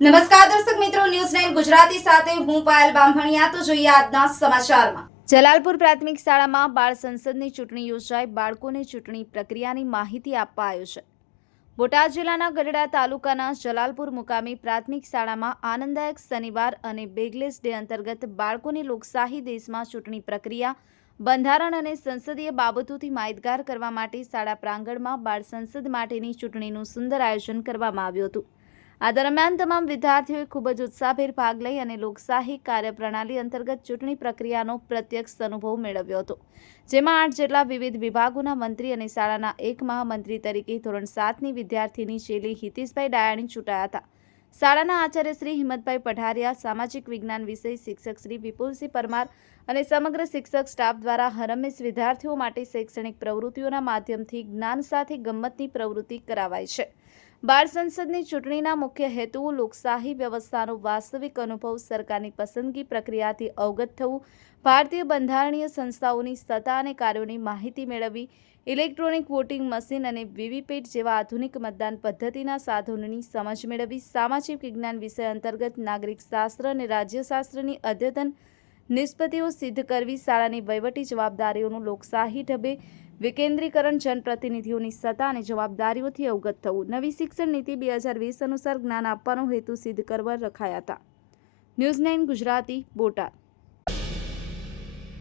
નમસ્કાર દર્શક મિત્રો, ન્યૂઝ નાઇન ગુજરાતી સાથે હું પાયલ બામભણિયા. તો જોઈએ આજના સમાચારમાં. જલાલપુર પ્રાથમિક શાળામાં બાળ સંસદની ચૂંટણી યોજાઈ, બાળકોને ચૂંટણી પ્રક્રિયાની માહિતી આપવા છે. બોટાદ જિલ્લાના ગઢડા તાલુકાના જલાલપુર મુકામી પ્રાથમિક શાળામાં આનંદદાયક શનિવાર અને બેગલેસ ડે અંતર્ગત બાળકોને લોકશાહી દેશમાં ચૂંટણી પ્રક્રિયા, બંધારણ અને સંસદીય બાબતોથી માહિતગાર કરવા માટે શાળા પ્રાંગણમાં બાળ સંસદ માટેની ચૂંટણીનું સુંદર આયોજન કરવામાં આવ્યું હતું. આ દરમિયાન તમામ વિદ્યાર્થીઓએ ખૂબ જ ઉત્સાહભેર ભાગ લઈ અને લોકશાહી કાર્યપ્રણાલી અંતર્ગત ચૂંટણી પ્રક્રિયાનો પ્રત્યક્ષ અનુભવ મેળવ્યો હતો, જેમાં આઠ જેટલા વિવિધ વિભાગોના મંત્રી અને શાળાના એક મહામંત્રી તરીકે ધોરણ સાતની વિદ્યાર્થીની શૈલી હિતેશભાઈ ડાયાણી ચૂંટાયા હતા. શાળાના આચાર્ય શ્રી હિંમતભાઈ પઢારિયા, સામાજિક વિજ્ઞાન વિષય શિક્ષક શ્રી વિપુલસિંહ પરમાર અને સમગ્ર શિક્ષક સ્ટાફ દ્વારા હરમેશ વિદ્યાર્થીઓ માટે શૈક્ષણિક પ્રવૃત્તિઓના માધ્યમથી જ્ઞાન સાથે ગમ્મતની પ્રવૃત્તિ કરાવાય છે. બાળ સંસદની ચૂંટણીના મુખ્ય હેતુઓ લોકશાહી વ્યવસ્થાનો વાસ્તવિક અનુભવ, સરકારની પસંદગી પ્રક્રિયાથી અવગત થવું, ભારતીય બંધારણીય સંસ્થાઓની સત્તા અને કાર્યોની માહિતી મેળવવી, ઇલેક્ટ્રોનિક વોટિંગ મશીન અને વીવીપેટ જેવા આધુનિક મતદાન પદ્ધતિના સાધનોની સમજ મેળવવી, સામાજિક વિજ્ઞાન વિષય અંતર્ગત નાગરિક શાસ્ત્ર અને રાજ્યશાસ્ત્રની અદ્યતન નિષ્પત્તિઓ સિદ્ધ કરવી શાળાની વહીવટી જવાબદારીઓનું લોકશાહી ઢબે વિકેન્દ્રીકરણ જનપ્રતિનિધિઓની સત્તા અને જવાબદારીઓથી અવગત થવું. નવી શિક્ષણ નીતિ બે હજાર વીસ અનુસાર જ્ઞાન આપવાનો હેતુ સિદ્ધ કરવા રખાયા હતા. News nine Gujarati, Botad.